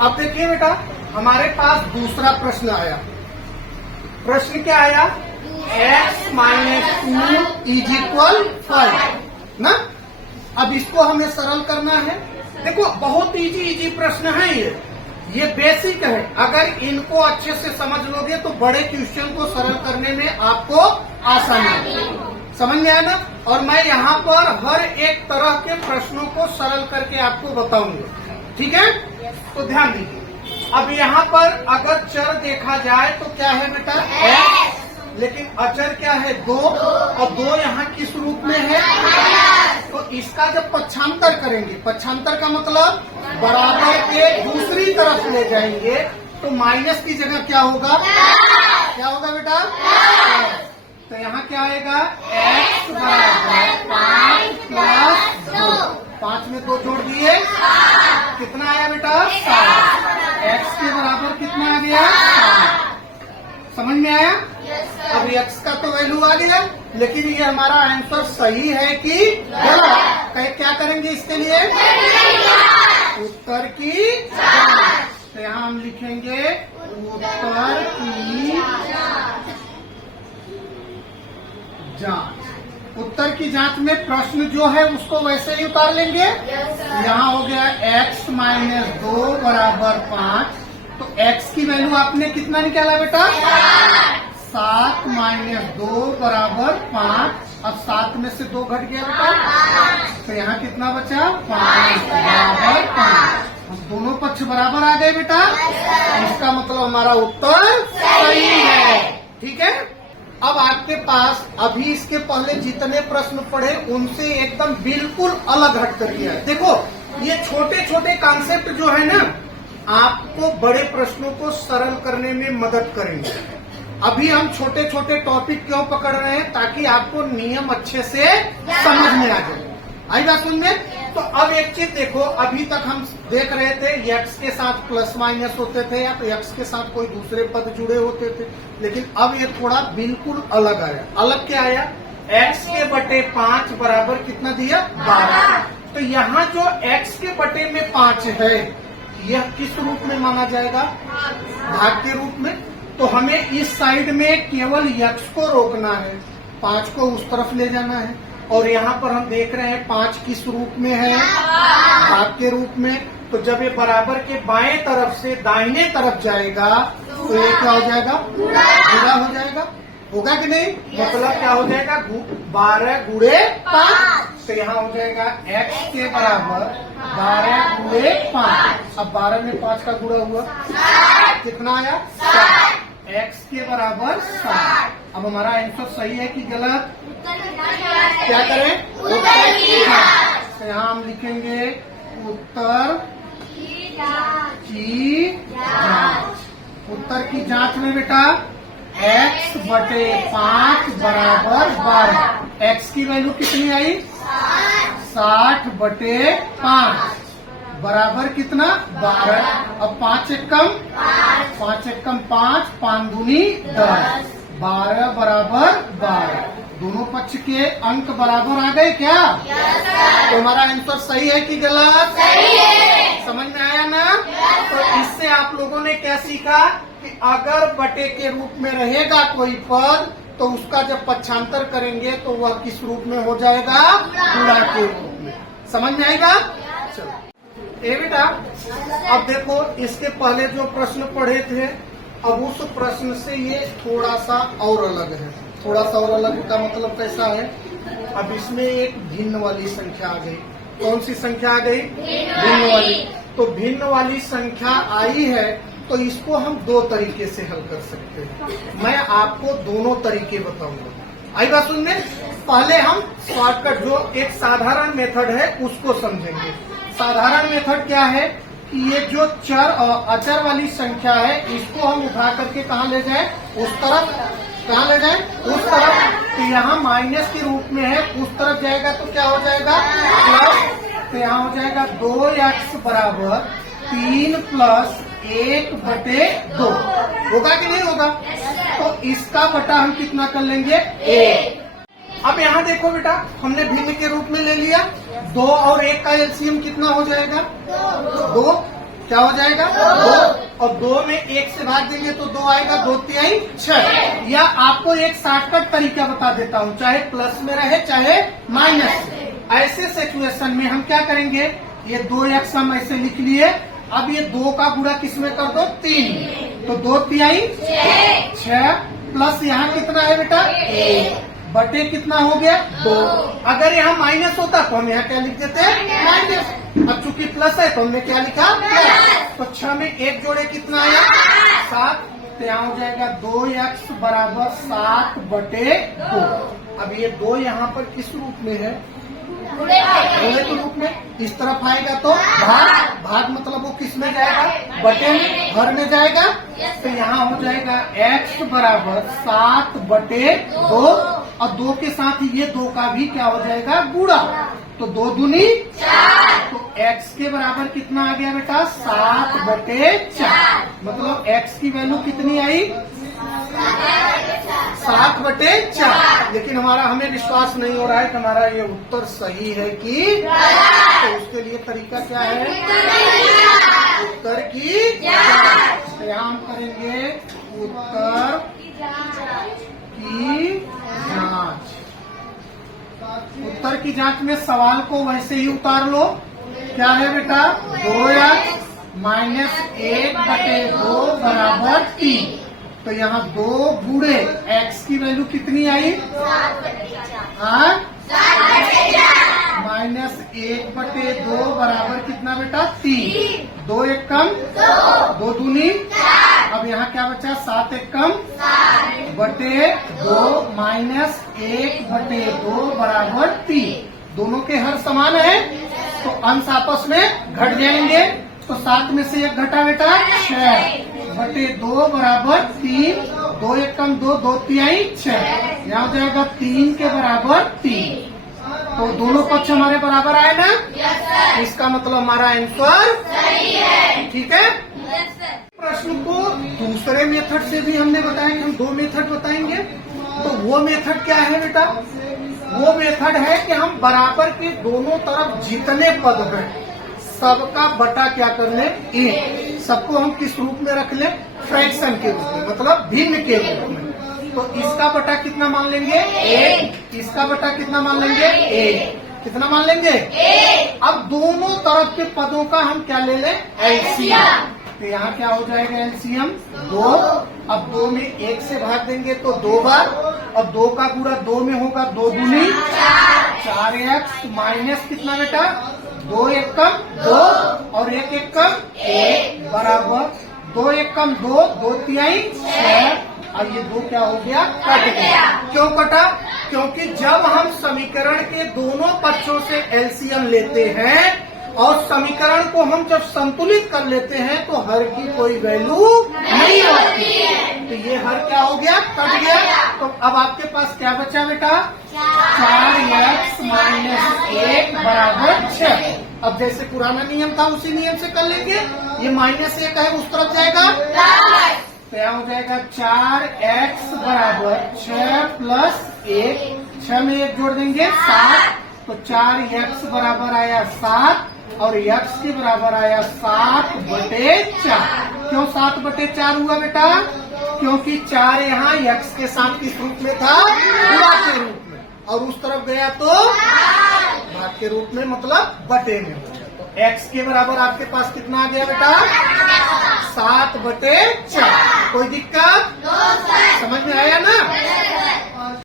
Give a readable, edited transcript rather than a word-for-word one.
अब देखिए बेटा, हमारे पास दूसरा प्रश्न आया। प्रश्न क्या आया? x माइनस 2 इज इक्वल 5 ना। अब इसको हमें सरल करना है। देखो बहुत इजी प्रश्न है ये बेसिक है। अगर इनको अच्छे से समझ लोगे तो बड़े क्वेश्चन को सरल करने में आपको आसानी है। समझ में आया ना। और मैं यहाँ पर हर एक तरह के प्रश्नों को सरल करके आपको बताऊंगा, ठीक है? तो ध्यान दीजिए। अब यहाँ पर अगर चर देखा जाए तो क्या है बेटा? x, लेकिन अचर क्या है? 2, और 2 यहाँ किस रूप में है? तो इसका जब पक्षांतर करेंगे, पक्षांतर का मतलब बराबर के दूसरी तरफ ले जाएंगे, तो माइनस की जगह क्या होगा? क्या होगा बेटा? तो यहाँ क्या आएगा? x बराबर 5 प्लस 2। 5 में 2 जोड़ दिए, कितना आया बेटा? 7। x के बराबर कितना आ गया? 7। समझ में आया? अब x का तो वैल्यू आ गया, लेकिन ये हमारा आंसर सही है कि गलत? क्या करेंगे इसके लिए? उत्तर की जांच। तो यहाँ हम लिखेंगे उत्तर की जांच। उत्तर की जांच में प्रश्न जो है उसको वैसे ही उतार लेंगे। यहाँ हो गया x माइनस 2 बराबर 5। तो x की वैल्यू आपने कितना निकाला बेटा? 7 माइनस 2 बराबर 5। अब 7 में से 2 घट गया बेटा, तो यहाँ कितना बचा? 5 बराबर 5। दोनों पक्ष बराबर आ गए बेटा। इसका मतलब हमारा उत्तर सही है, ठीक है? अब आपके पास अभी इसके पहले जितने प्रश्न पढ़े उनसे एकदम बिल्कुल अलग हट कर गया है। देखो ये छोटे छोटे कॉन्सेप्ट जो है ना, आपको बड़े प्रश्नों को सरल करने में मदद करेंगे। अभी हम छोटे छोटे टॉपिक क्यों पकड़ रहे हैं? ताकि आपको नियम अच्छे से समझ में आ जाए। आई बात सुन में? तो अब एक चीज देखो, अभी तक हम देख रहे थे x के साथ प्लस माइनस होते थे या तो x के साथ कोई दूसरे पद जुड़े होते थे, लेकिन अब ये थोड़ा बिल्कुल अलग आया। अलग क्या आया? x के बटे 5 बराबर कितना दिया? 12। तो यहाँ जो x के बटे में 5 है, यह किस रूप में माना जाएगा? भाग के रूप में। तो हमें इस साइड में केवल x को रोकना है, 5 को उस तरफ ले जाना है। और यहाँ पर हम देख रहे हैं 5 किस रूप में है? भाग के रूप में। तो जब ये बराबर के बाएं तरफ से दाहिने तरफ जाएगा तो ये क्या हो जाएगा? गुणा हो जाएगा। होगा कि नहीं? मतलब क्या हो जाएगा? 12 गुणे 5। तो यहाँ हो जाएगा x के बराबर 12 गुणे 5। अब 12 में 5 का गुणा हुआ, कितना आया? 7। x के बराबर 7। अब हमारा आंसर सही है कि गलत? क्या करें? उत्तर की जांच। तो यहाँ हम लिखेंगे उत्तर की जांच। उत्तर की जांच में बेटा x बटे 5 बराबर 12। x की वैल्यू कितनी आई? 60 बटे 5 बराबर कितना? 12। अब 5 एकम 5 एकम 5, 5 दूनी 10, 12 बराबर 12। दोनों पक्ष के अंक बराबर आ गए क्या? तो हमारा आंसर सही है कि गलत? सही है। समझ में आया ना? तो इससे आप लोगों ने क्या सीखा कि अगर बटे के रूप में रहेगा कोई पद तो उसका जब पक्षांतर करेंगे तो वह किस रूप में हो जाएगा? गुणा के रूप में। समझ में आएगा? चलो ए बेटा, अब देखो इसके पहले जो प्रश्न पढ़े थे, अब उस प्रश्न से ये थोड़ा सा और अलग है। थोड़ा सा और अलग का मतलब कैसा है? अब इसमें एक भिन्न वाली संख्या आ गई। कौन सी संख्या आ गई? भिन्न वाली। तो भिन्न वाली संख्या आई है तो इसको हम 2 तरीके से हल कर सकते हैं। मैं आपको दोनों तरीके बताऊंगा। आई बात सुनने? पहले हम शॉर्टकट जो एक साधारण मेथड है उसको समझेंगे। साधारण मेथड क्या है कि ये जो चर और अचर वाली संख्या है इसको हम उठा करके कहाँ ले जाए? उस तरफ। कहाँ ले जाए? उस तरफ। तो यहाँ माइनस के रूप में है, उस तरफ जाएगा तो क्या हो जाएगा? प्लस। तो यहाँ हो जाएगा 2x बराबर 3 प्लस 1 बटे 2। होगा कि नहीं होगा? तो इसका बटा हम कितना कर लेंगे? 1। अब यहाँ देखो बेटा, हमने भिन्न के रूप में ले लिया। 2 और 1 का एलसीएम कितना हो जाएगा? 2। क्या हो जाएगा 2, और 2 में 1 से भाग देंगे तो 2 आएगा, 2 तिहाई 6। या आपको एक शॉर्टकट तरीका बता देता हूँ, चाहे प्लस में रहे चाहे माइनस में। ऐसे सिचुएशन में हम क्या करेंगे, ये 2x हम ऐसे लिख लिए, अब ये 2 का गुणा किस में कर दो 3, तो 2 तिहाई 6 प्लस यहाँ कितना है बेटा 1 बटे कितना हो गया 2। अगर यहाँ माइनस होता तो हम यहाँ क्या लिख देते माइनस, अब चूंकि प्लस है तो हमने क्या लिखा प्लस। तो 6 में 1 जोड़े कितना आया 7, तो यहाँ हो जाएगा 2x बराबर 7 बटे 2। अब ये 2 यहाँ पर किस रूप में है, गुणे के रूप में। इस तरफ आएगा तो भाग, भाग मतलब वो किस में जाएगा बटे में, हर में जाएगा। तो यहाँ हो जाएगा x बराबर 7 बटे 2, और 2 के साथ ये 2 का भी क्या हो जाएगा गुणा, तो 2 दूनी 4, तो x के बराबर कितना आ गया बेटा 7 बटे 4। मतलब x की वैल्यू कितनी आई 7 बटे 4। लेकिन हमें विश्वास नहीं हो रहा है कि हमारा ये उत्तर सही है कि, तो उसके लिए तरीका क्या है, उत्तर की जांच। तो यहाँ हम करेंगे उत्तर की जांच। उत्तर की जांच में सवाल को वैसे ही उतार लो। क्या है बेटा 2x माइनस 1 बटे 2 बराबर 3। तो यहाँ 2 बूढ़े x की वैल्यू कितनी आई माइनस 1 बटे 2 बराबर कितना बेटा 3। 2 एक कम 2 दूनी, अब यहाँ क्या बचा 7 एक कम बटे 2 माइनस 1 बटे 2 बराबर 3। दोनों के हर समान है तो अंश आपस में घट जाएंगे। तो 7 में से 1 घटा बेटा 6 बटे 2 बराबर 3। 2 एक कम 2, 2 तिहाई 6, यहाँ हो जाएगा 3 के बराबर 3। तो दोनों पक्ष हमारे बराबर आए ना, इसका मतलब हमारा आंसर सही है। ठीक है। प्रश्न को दूसरे मेथड से भी हमने बताया कि हम 2 मेथड बताएंगे। तो वो मेथड क्या है बेटा, वो मेथड है कि हम बराबर के दोनों तरफ जितने पद हैं सबका बटा क्या कर ले 1। सबको हम किस रूप में रख ले, फ्रैक्शन के रूप में, मतलब भिन्न के रूप में। तो इसका बटा कितना मान लेंगे 1, इसका बटा कितना मान लेंगे 1, कितना मान लेंगे 1। अब दोनों तरफ के पदों का हम क्या ले लें एलसीएम। तो यहाँ क्या हो जाएगा एलसीएम 2। अब 2 में 1 से भाग देंगे तो 2 बार, और 2 का गुणा 2 में होगा 2 दूनी 4x माइनस कितना बेटा 2 एक कम 2 और 1 एक कम 1 बराबर 2 एक कम 2, 2 तिहाई 6। और ये 2 क्या हो गया कट गया। क्यों कटा, क्योंकि जब हम समीकरण के दोनों पक्षों से एलसीएम लेते हैं और समीकरण को हम जब संतुलित कर लेते हैं तो हर की कोई वैल्यू नहीं होती है। तो ये हर क्या हो गया कट गया। तो अब आपके पास क्या बचा बेटा 4x माइनस 1 बराबर 6। अब जैसे पुराना नियम था उसी नियम से कर लेंगे। ये माइनस 1 है उस तरफ जाएगा, तो यहाँ हो जाएगा 4x बराबर 6 प्लस 1, 6 में 1 जोड़ देंगे 7, तो 4x बराबर आया 7 और x के बराबर आया 7 बटे 4। क्यों 7 बटे 4 हुआ बेटा, क्योंकि 4 यहाँ x के साथ किस रूप में था गुणा के रूप में, और उस तरफ गया तो भाग के रूप में, मतलब बटे में। तो x के बराबर आपके पास कितना आ गया बेटा 7 बटे 4। कोई दिक्कत समझ में आया।